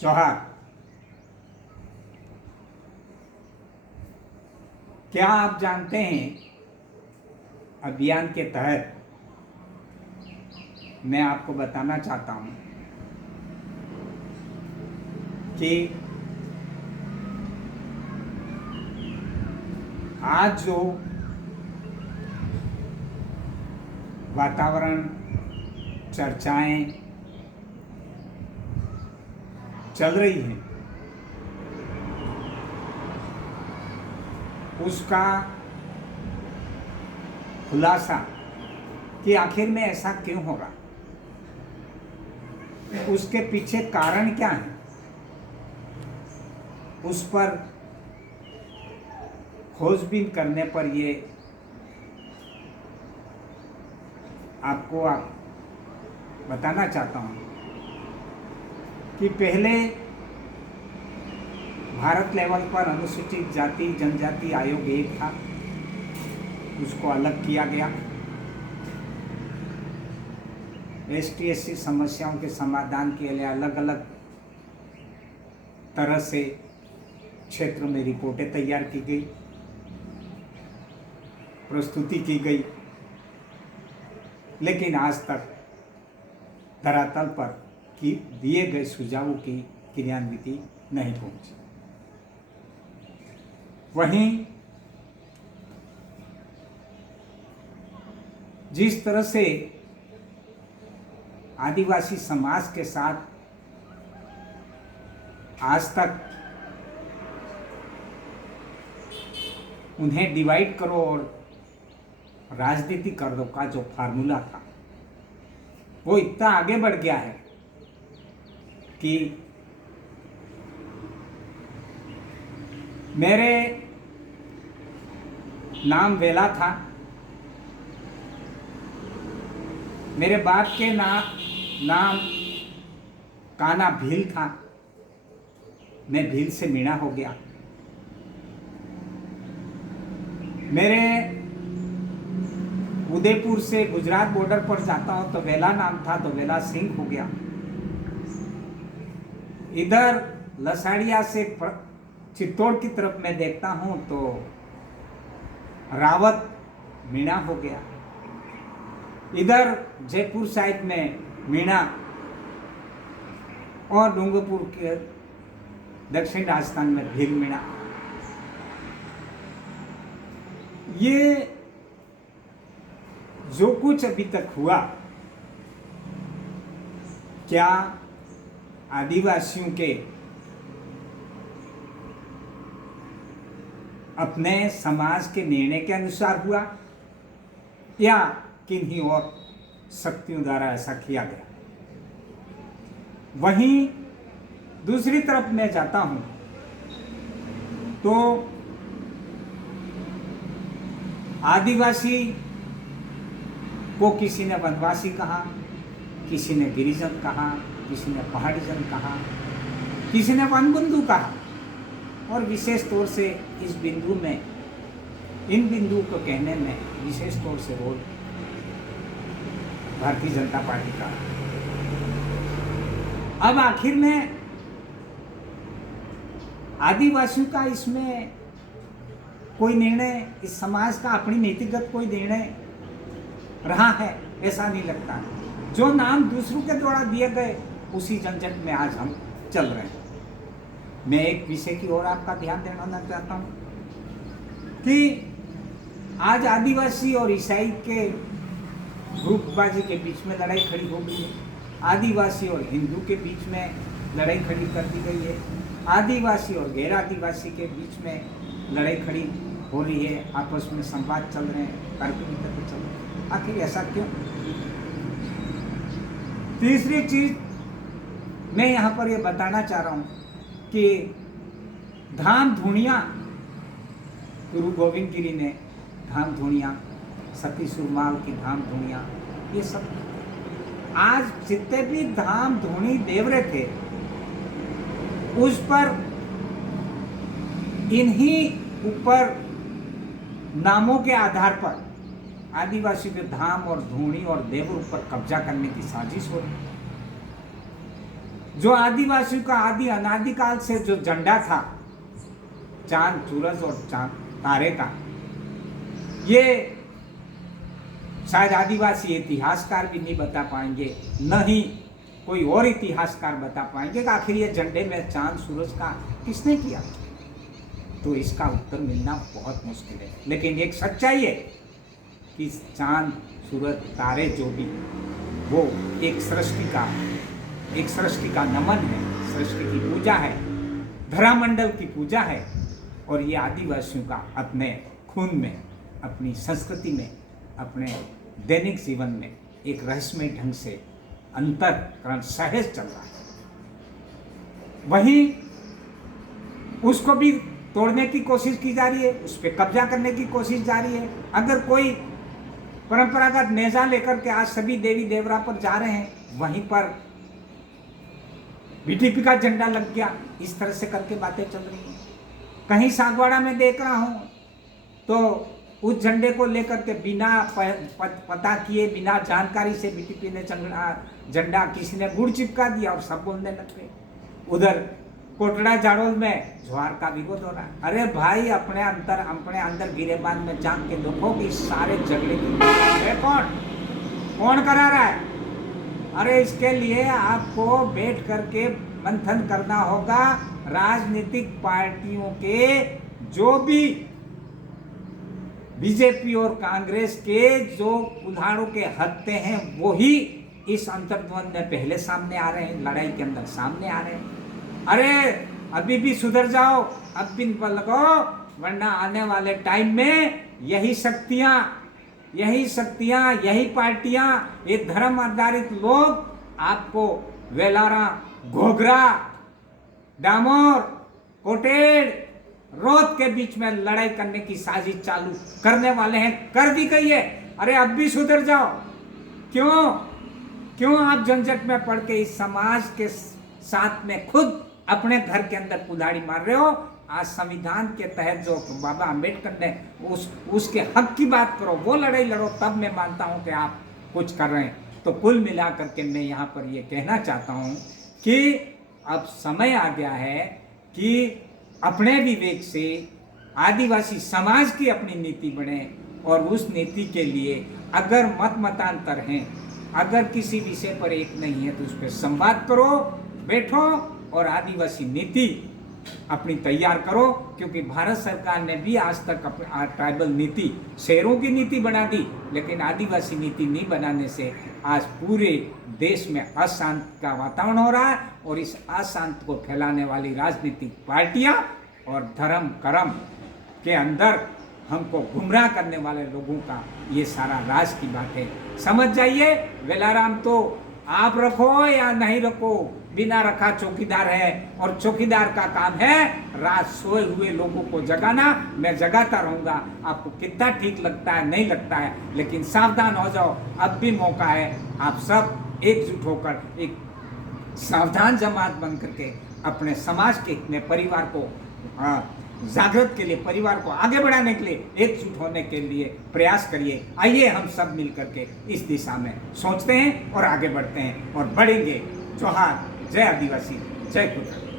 जोहार। क्या आप जानते हैं, अभियान के तहत मैं आपको बताना चाहता हूं कि आज जो वातावरण चर्चाएं चल रही हैं, उसका खुलासा कि आखिर में ऐसा क्यों होगा, उसके पीछे कारण क्या है, उस पर खोजबीन करने पर ये आपको बताना चाहता हूँ कि पहले भारत लेवल पर अनुसूचित जाति जनजाति आयोग एक था, उसको अलग किया गया। ST/SC समस्याओं के समाधान के लिए अलग अलग तरह से क्षेत्र में रिपोर्टें तैयार की गई, प्रस्तुति की गई, लेकिन आज तक धरातल पर कि दिए गए सुझावों की क्रियान्विति नहीं पहुंची। वहीं जिस तरह से आदिवासी समाज के साथ आज तक उन्हें डिवाइड करो और राजनीति कर दो का जो फार्मूला था, वो इतना आगे बढ़ गया है कि मेरे नाम वेला था, मेरे बाप के नाम काना भील था, मैं भील से मीणा हो गया। मेरे उदयपुर से गुजरात बॉर्डर पर जाता हूं तो वेला नाम था, तो वेला सिंह हो गया। इधर लसाड़िया से चित्तौड़ की तरफ मैं देखता हूं तो रावत मीणा हो गया। इधर जयपुर साइड में मीणा और डूंगरपुर के दक्षिण राजस्थान में भील मीणा। ये जो कुछ अभी तक हुआ, क्या आदिवासियों के अपने समाज के निर्णय के अनुसार हुआ या किन्हीं और शक्तियों द्वारा ऐसा किया गया? वहीं दूसरी तरफ मैं जाता हूं तो आदिवासी को किसी ने वनवासी कहा, किसी ने गिरिजन कहा, किसी ने पहाड़ीजन कहा, किसी ने वनबंधु कहा। और विशेष तौर से इस बिंदु में, इन बिंदुओं को कहने में विशेष तौर से रोल भारतीय जनता पार्टी का। अब आखिर में आदिवासियों का इसमें कोई निर्णय, इस समाज का अपनी नीतिगत कोई निर्णय रहा है, ऐसा नहीं लगता है। जो नाम दूसरों के द्वारा दिए गए, उसी झंझट में आज हम चल रहे हैं। मैं एक विषय की ओर आपका ध्यान देना चाहता हूं कि आज आदिवासी और ईसाई के ग्रुपबाजी के बीच में लड़ाई खड़ी हो गई है। आदिवासी और हिंदू के बीच में लड़ाई खड़ी कर दी गई है। आदिवासी और गैर आदिवासी के बीच में लड़ाई खड़ी हो रही है। आपस में संवाद चल रहे हैं, तर्क चल रहे हैं। आखिर ऐसा क्यों? तीसरी चीज मैं यहाँ पर यह बताना चाह रहा हूँ कि धाम धुनिया, गुरु गोविंद गिरी ने धाम धुनिया, सती सुरमाल की धाम धुनिया, ये सब आज जितने भी धाम धुनी देवरे थे, उस पर इन्हीं ऊपर नामों के आधार पर आदिवासी के धाम और धूणी और देवर पर कब्जा करने की साजिश हो रही। जो आदिवासियों का आदि अनादिकाल से जो झंडा था, चांद सूरज और चांद तारे का, ये शायद आदिवासी इतिहासकार भी नहीं बता पाएंगे, न ही कोई और इतिहासकार बता पाएंगे कि आखिर ये झंडे में चांद सूरज का किसने किया। तो इसका उत्तर मिलना बहुत मुश्किल है। लेकिन एक सच्चाई है कि चांद सूरज तारे जो भी, वो एक सृष्टि का नमन है, सृष्टि की पूजा है, धरामंडल की पूजा है। और ये आदिवासियों का अपने खून में, अपनी संस्कृति में, अपने दैनिक जीवन में एक रहस्यमय ढंग से अंतरकरण सहज चल रहा है। वहीं उसको भी तोड़ने की कोशिश की जा रही है, उस पर कब्जा करने की कोशिश जारी है। अगर कोई परंपरागत नेजा लेकर के आज सभी देवी देवरा पर जा रहे हैं, वहीं पर बीटीपी का झंडा लग गया, इस तरह से करके बातें चल रही हैं। कहीं सागवाड़ा में देख रहा हूं तो उस झंडे को लेकर के बिना पता किए, बिना जानकारी से बीटीपी ने झंडा, किसी ने गुड़ चिपका दिया और सब बोलने लग गए। उधर कोटड़ा जाड़ोल में ज्वार का विरोध हो रहा है। अरे भाई, अपने अंदर गिरेबान में झांक के देखो कि सारे झगड़े की कौन करा रहा है। अरे इसके लिए आपको बैठ करके मंथन करना होगा। राजनीतिक पार्टियों के जो भी बीजेपी और कांग्रेस के जो उधारों के हत्ते हैं, वो ही इस अंतर्द्वंद में पहले सामने आ रहे हैं, लड़ाई के अंदर सामने आ रहे हैं। अरे अभी भी सुधर जाओ, अब भी लगाओ, वरना आने वाले टाइम में यही शक्तियां, यही पार्टियां, ये धर्म आधारित लोग आपको वेलारा, घोघरा, डामोर, कोटेड़, रोद के बीच में लड़ाई करने की साजिश चालू करने वाले हैं, कर दी गई है। अरे अब भी सुधर जाओ। क्यों आप झंझट में पड़ के इस समाज के साथ में खुद अपने घर के अंदर कुल्हाड़ी मार रहे हो? आज संविधान के तहत जो बाबा अम्बेडकर ने उसके हक की बात करो, वो लड़ाई लड़ो, तब मैं मानता हूं कि आप कुछ कर रहे हैं। तो कुल मिलाकर के मैं यहाँ पर ये कहना चाहता हूँ कि अब समय आ गया है कि अपने विवेक से आदिवासी समाज की अपनी नीति बने, और उस नीति के लिए अगर मतांतर हैं, अगर किसी विषय पर एक नहीं है, तो उस पर संवाद करो, बैठो और आदिवासी नीति अपनी तैयार करो। क्योंकि भारत सरकार ने भी आज तक ट्राइबल नीति, शहरों की नीति बना दी, लेकिन आदिवासी नीति नहीं बनाने से आज पूरे देश में अशांत का वातावरण हो रहा है। और इस अशांत को फैलाने वाली राजनीतिक पार्टियां और धर्म कर्म के अंदर हमको गुमराह करने वाले लोगों का ये सारा राज की बात है। समझ जाइए, वेलाराम तो आप रखो या नहीं रखो, बिना रखा चौकीदार है, और चौकीदार का काम है रात सोए हुए लोगों को जगाना। मैं जगाता रहूंगा, आपको कितना ठीक लगता है नहीं लगता है, लेकिन सावधान हो जाओ, अब भी मौका है। आप सब एकजुट होकर एक सावधान जमात बन करके अपने समाज के, अपने परिवार को जागृत के लिए, परिवार को आगे बढ़ाने के लिए एकजुट होने के लिए प्रयास करिए। आइए हम सब मिल करके इस दिशा में सोचते हैं और आगे बढ़ते हैं और बढ़ेंगे। जोहार, जय आदिवासी, जय कुदरत।